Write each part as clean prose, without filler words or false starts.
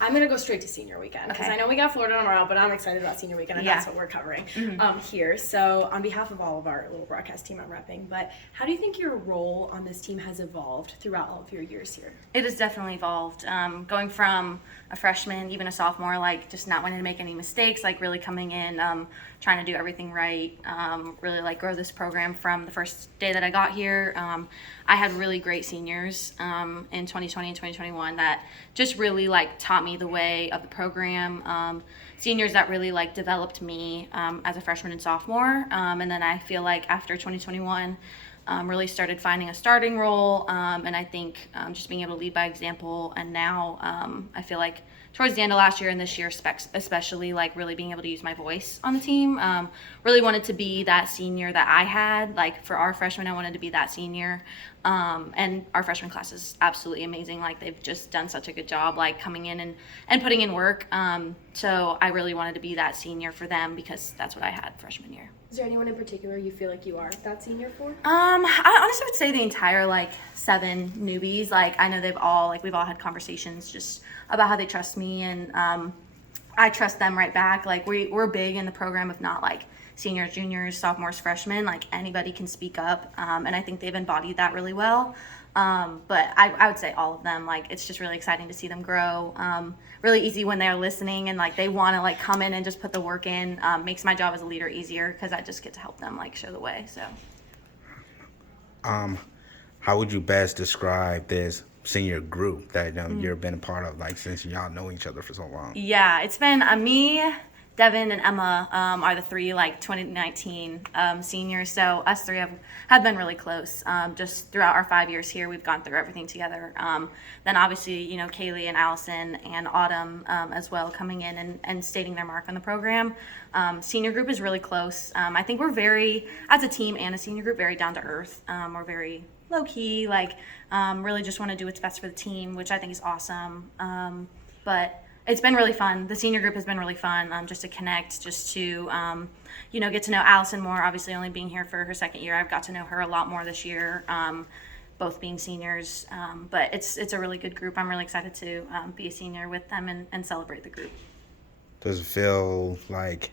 I'm going to go straight to senior weekend because I know we got Florida tomorrow, but I'm excited about senior weekend, and that's what we're covering here. So on behalf of all of our little broadcast team I'm repping, but how do you think your role on this team has evolved throughout all of your years here? It has definitely evolved. Going from a freshman, even a sophomore, like just not wanting to make any mistakes, like really coming in, trying to do everything right, really like grow this program from the first day that I got here. I had really great seniors in 2020 and 2021 that just really like taught me the way of the program. Seniors that really like developed me as a freshman and sophomore. And then I feel like after 2021, really started finding a starting role, and I think just being able to lead by example. And now I feel like towards the end of last year and this year especially, like really being able to use my voice on the team. Really wanted to be that senior that I had. Like for our freshmen, I wanted to be that senior. And our freshman class is absolutely amazing. Like they've just done such a good job, like coming in and putting in work. So I really wanted to be that senior for them because that's what I had freshman year. Is there anyone in particular you feel like you are that senior for? I honestly would say the entire like 7 newbies. Like I know we've all had conversations just about how they trust me, and I trust them right back. Like we're big in the program of not like seniors, juniors, sophomores, freshmen. Like anybody can speak up, and I think they've embodied that really well. But I would say all of them. Like it's just really exciting to see them grow. Really easy when they're listening and like they want to like come in and just put the work in. Makes my job as a leader easier because I just get to help them like show the way. So how would you best describe this senior group that you've been a part of, like since y'all know each other for so long? Yeah, it's been me, Devin, and Emma are the 3 like 2019 seniors. So us 3 have been really close. Just throughout our 5 years here, we've gone through everything together. Then obviously, Kaley and Allison and Autumn as well coming in and stating their mark on the program. Senior group is really close. I think we're very, as a team and a senior group, very down to earth. We're very low key, like really just want to do what's best for the team, which I think is awesome. But it's been really fun. The senior group has been really fun, just to connect, just to, get to know Allison more. Obviously, only being here for her second year, I've got to know her a lot more this year, both being seniors. But it's a really good group. I'm really excited to be a senior with them and celebrate the group. Does it feel like,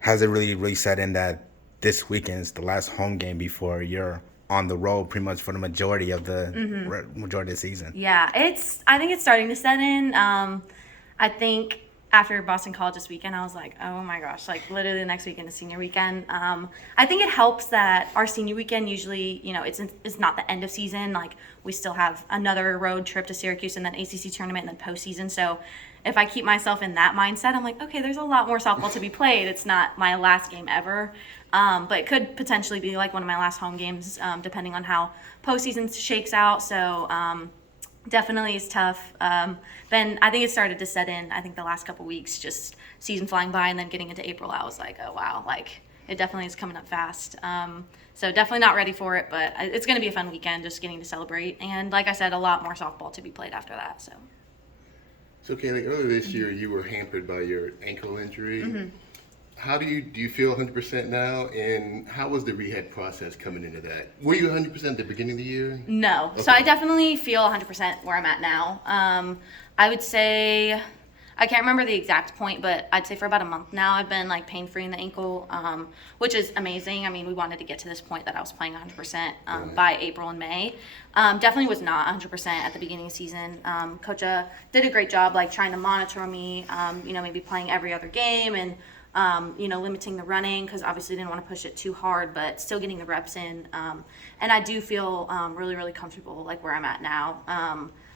has it really set in that this weekend's the last home game before you're on the road pretty much for the majority of the season? Yeah, I think it's starting to set in. I think after Boston College this weekend, I was like, oh my gosh, like literally the next weekend is senior weekend. I think it helps that our senior weekend usually, it's not the end of season. Like we still have another road trip to Syracuse and then ACC tournament and then postseason. So if I keep myself in that mindset, I'm like, okay, there's a lot more softball to be played. It's not my last game ever. But it could potentially be like one of my last home games, depending on how postseason shakes out. So definitely is tough. Then I think it started to set in, I think the last couple weeks, just season flying by, and then getting into April, I was like, oh wow, like it definitely is coming up fast. So definitely not ready for it, but it's going to be a fun weekend, just getting to celebrate. And like I said, a lot more softball to be played after that. So Kaley, earlier this year you were hampered by your ankle injury. Mm-hmm. How do you feel 100% now, and how was the rehab process coming into that? Were you 100% at the beginning of the year? No. Okay. So I definitely feel 100% where I'm at now. I would say, I can't remember the exact point, but I'd say for about a month now I've been like pain-free in the ankle, which is amazing. I mean, we wanted to get to this point that I was playing 100% by April and May. Definitely was not 100% at the beginning of the season. Coach did a great job like trying to monitor me, maybe playing every other game and limiting the running because obviously didn't want to push it too hard, but still getting the reps in. And I do feel really, really comfortable like where I'm at now.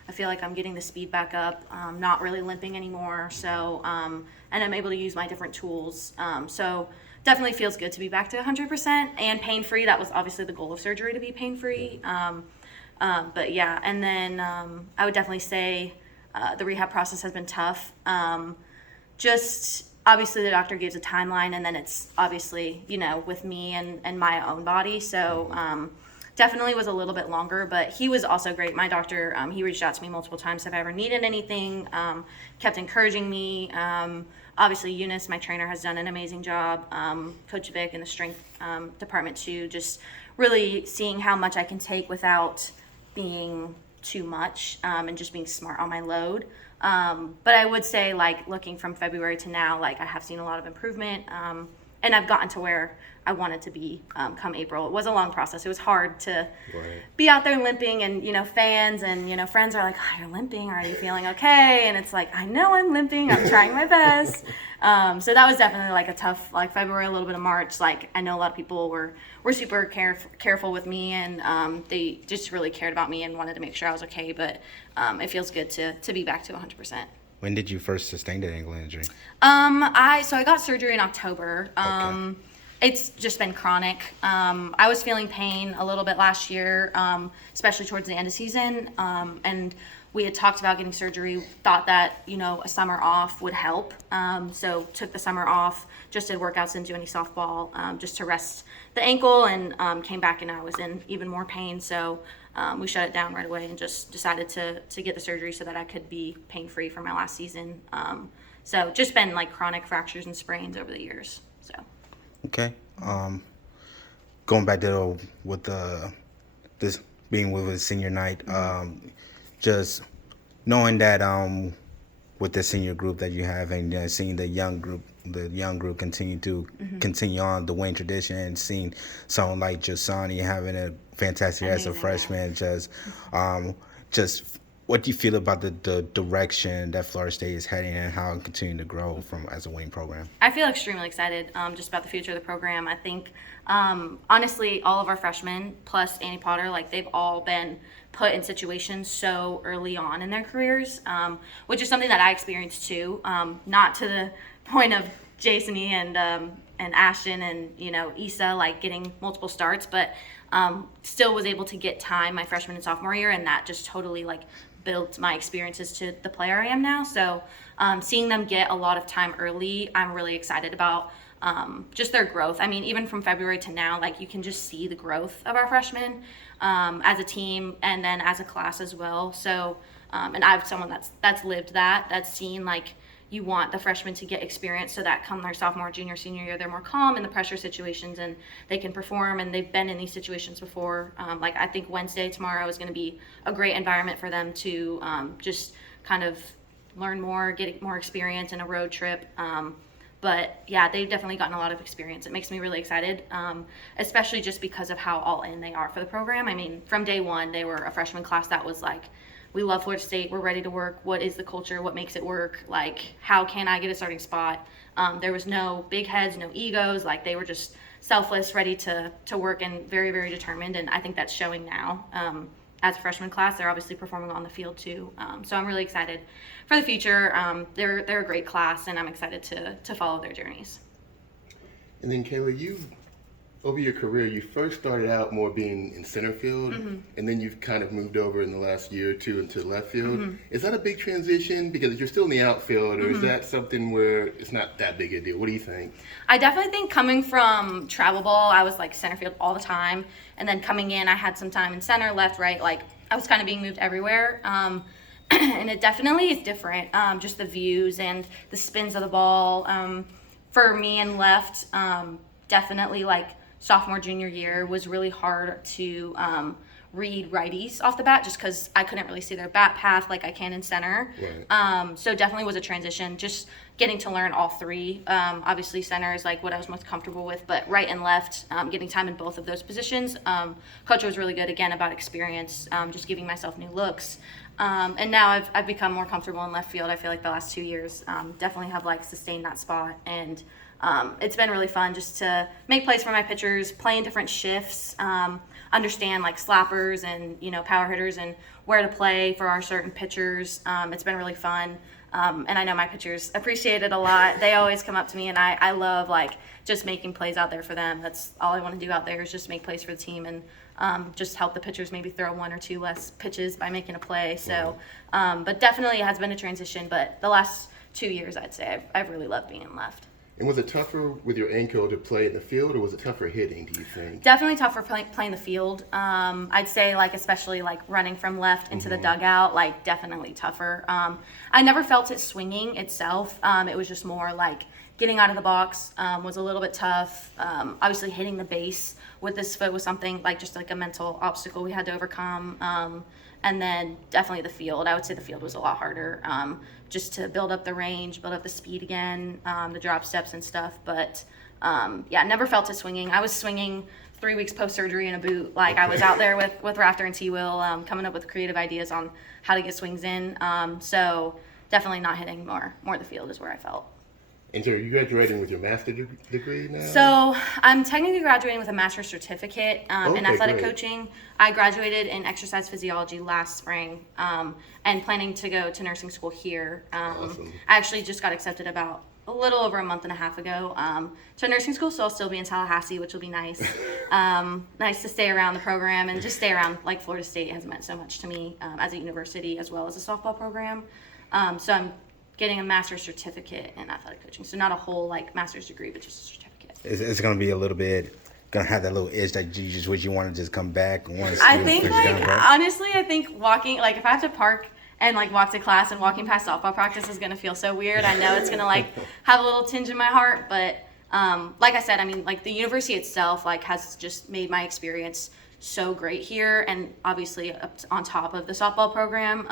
I feel like I'm getting the speed back up, not really limping anymore. So, and I'm able to use my different tools. So definitely feels good to be back to 100% and pain-free. That was obviously the goal of surgery, to be pain-free. But yeah, and then I would definitely say the rehab process has been tough. Just obviously the doctor gives a timeline, and then it's obviously, with me and my own body. So definitely was a little bit longer, but he was also great. My doctor, he reached out to me multiple times if I ever needed anything, kept encouraging me. Obviously Eunice, my trainer, has done an amazing job. Coach Vic in the strength department too, just really seeing how much I can take without being too much and just being smart on my load. But I would say, like, looking from February to now, like, I have seen a lot of improvement, and I've gotten to where I wanted to be come April. It was a long process. It was hard to be out there limping, and, you know, fans and, you know, friends are like, oh, you're limping. Are you feeling okay? And it's like, I know I'm limping. I'm trying my best. So that was definitely, like, a tough, like, February, a little bit of March. Like, I know a lot of people were super careful with me, and they just really cared about me and wanted to make sure I was okay. But it feels good to be back to 100%. When did you first sustain that ankle injury? I got surgery in October. Okay. It's just been chronic. I was feeling pain a little bit last year, especially towards the end of season. And we had talked about getting surgery, thought that, you know, a summer off would help. So took the summer off, just did workouts, didn't do any softball, just to rest the ankle, and came back and I was in even more pain. So we shut it down right away and just decided to get the surgery so that I could be pain-free for my last season. So just been like chronic fractures and sprains over the years. So. Okay. Going back to this being with his senior night, just knowing that with the senior group that you have, and seeing the young group continue on the winning tradition, and seeing someone like JoAnne having a fantastic year as a freshman, just what do you feel about the direction that Florida State is heading and how it continuing to grow as a winning program? I feel extremely excited just about the future of the program. I think, honestly, all of our freshmen, plus Annie Potter, like, they've all been put in situations so early on in their careers, which is something that I experienced too. Not to the point of Jason and Ashton and, you know, Issa, like, getting multiple starts, but still was able to get time my freshman and sophomore year, and that just totally, like, built my experiences to the player I am now. So seeing them get a lot of time early, I'm really excited about just their growth. I mean, even from February to now, like, you can just see the growth of our freshmen as a team and then as a class as well. So and I'm someone that's lived that's seen, like, you want the freshmen to get experience so that come their sophomore, junior, senior year, they're more calm in the pressure situations and they can perform, and they've been in these situations before. Like, I think tomorrow is going to be a great environment for them to just kind of learn more, get more experience in a road trip. But yeah, they've definitely gotten a lot of experience. It makes me really excited, especially just because of how all in they are for the program. I mean, from day one, they were a freshman class that was like, we love Florida State, we're ready to work. What is the culture? What makes it work? Like, how can I get a starting spot? There was no big heads, no egos. Like, they were just selfless, ready to work, and very, very determined. And I think that's showing now. As a freshman class, they're obviously performing on the field too. So I'm really excited for the future. They're a great class, and I'm excited to follow their journeys. And then, Kaley, over your career, you first started out more being in center field, and then you've kind of moved over in the last year or two into left field. Is that a big transition? Because you're still in the outfield, or is that something where it's not that big a deal? What do you think? I definitely think coming from travel ball, I was like center field all the time. And then coming in, I had some time in center, left, right. Like, I was kind of being moved everywhere. And it definitely is different, just the views and the spins of the ball. For me in left, definitely, like, sophomore, junior year was really hard to read righties off the bat, just because I couldn't really see their bat path like I can in center. Right. So definitely was a transition, just getting to learn all three. Obviously center is like what I was most comfortable with, but right and left, getting time in both of those positions. Coach was really good, again, about experience, just giving myself new looks. And now I've become more comfortable in left field. I feel like the last 2 years definitely have, like, sustained that spot, and it's been really fun just to make plays for my pitchers, play in different shifts, understand, like, slappers and, you know, power hitters and where to play for our certain pitchers. It's been really fun. And I know my pitchers appreciate it a lot. They always come up to me, and I love, like, just making plays out there for them. That's all I want to do out there, is just make plays for the team and just help the pitchers maybe throw one or two less pitches by making a play. So, but definitely it has been a transition. But the last 2 years, I'd say I've really loved being in left. And was it tougher with your ankle to play in the field, or was it tougher hitting, do you think? Definitely tougher playing the field. I'd say, like, especially, like, running from left into the dugout, like, definitely tougher. I never felt it swinging itself. It was just more like getting out of the box was a little bit tough. Obviously hitting the base with this foot was something, like, just like a mental obstacle we had to overcome. And then definitely the field. I would say the field was a lot harder, just to build up the range, build up the speed again, the drop steps and stuff. But yeah, never felt it swinging. I was swinging 3 weeks post-surgery in a boot. Like I was out there with Rafter and T-Will, coming up with creative ideas on how to get swings in. So definitely not hitting more the field is where I felt. And so are you graduating with your master's degree now? So I'm technically graduating with a master's certificate in athletic great. coaching. I graduated in exercise physiology last spring, and planning to go to nursing school here. Awesome. I actually just got accepted about a little over a month and a half ago to nursing school, so I'll still be in Tallahassee, which will be nice. Nice to stay around the program and just stay around. Like Florida State has meant so much to me as a university as well as a softball program. So I'm getting a master's certificate in athletic coaching. So not a whole like master's degree, but just a certificate. It's going to be a little bit, going to have that little itch that you just wish you want to just come back. I think honestly, I think walking, like if I have to park and like walk to class and walking past softball practice is going to feel so weird. I know it's going to like have a little tinge in my heart, but like I said, I mean, like the university itself like has just made my experience so great here, and obviously up on top of the softball program.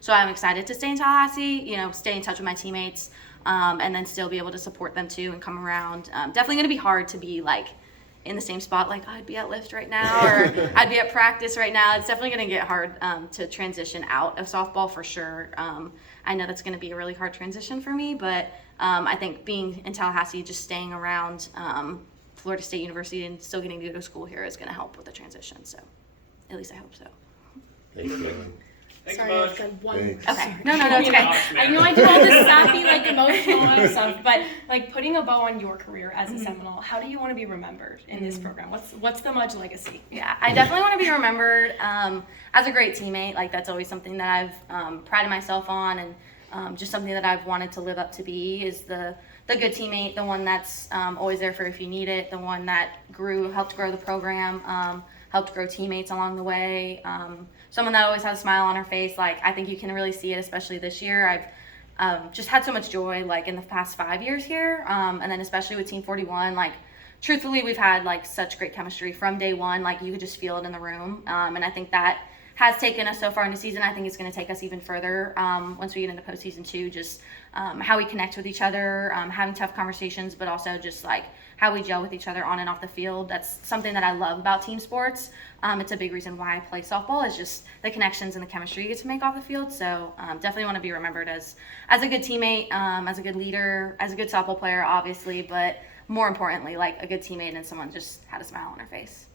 So I'm excited to stay in Tallahassee, you know, stay in touch with my teammates, and then still be able to support them too and come around. Definitely going to be hard to be like in the same spot, like I'd be at lift right now or I'd be at practice right now. It's definitely going to get hard to transition out of softball for sure. I know that's going to be a really hard transition for me, but I think being in Tallahassee, just staying around Florida State University and still getting to go to school here is going to help with the transition. So at least I hope so. Thanks, JoAnne. Thanks, Sorry, Mudge. I've got one. Thanks. Okay. No, it's okay. I know I do all this sappy, like emotional stuff, but like putting a bow on your career as a Seminole, how do you want to be remembered in this program? What's the Mudge legacy? Yeah, I definitely want to be remembered as a great teammate. Like that's always something that I've prided myself on, and just something that I've wanted to live up to be is the good teammate, the one that's always there for if you need it, the one that helped grow the program, helped grow teammates along the way, someone that always has a smile on her face. Like I think you can really see it, especially this year. I've just had so much joy like in the past 5 years here, and then especially with Team 41, like truthfully we've had like such great chemistry from day one. Like you could just feel it in the room, and I think that has taken us so far in the season. I think it's going to take us even further once we get into postseason too. Just how we connect with each other, having tough conversations, but also just like how we gel with each other on and off the field. That's something that I love about team sports. It's a big reason why I play softball is just the connections and the chemistry you get to make off the field. So definitely want to be remembered as a good teammate, as a good leader, as a good softball player, obviously, but more importantly, like a good teammate and someone just had a smile on her face.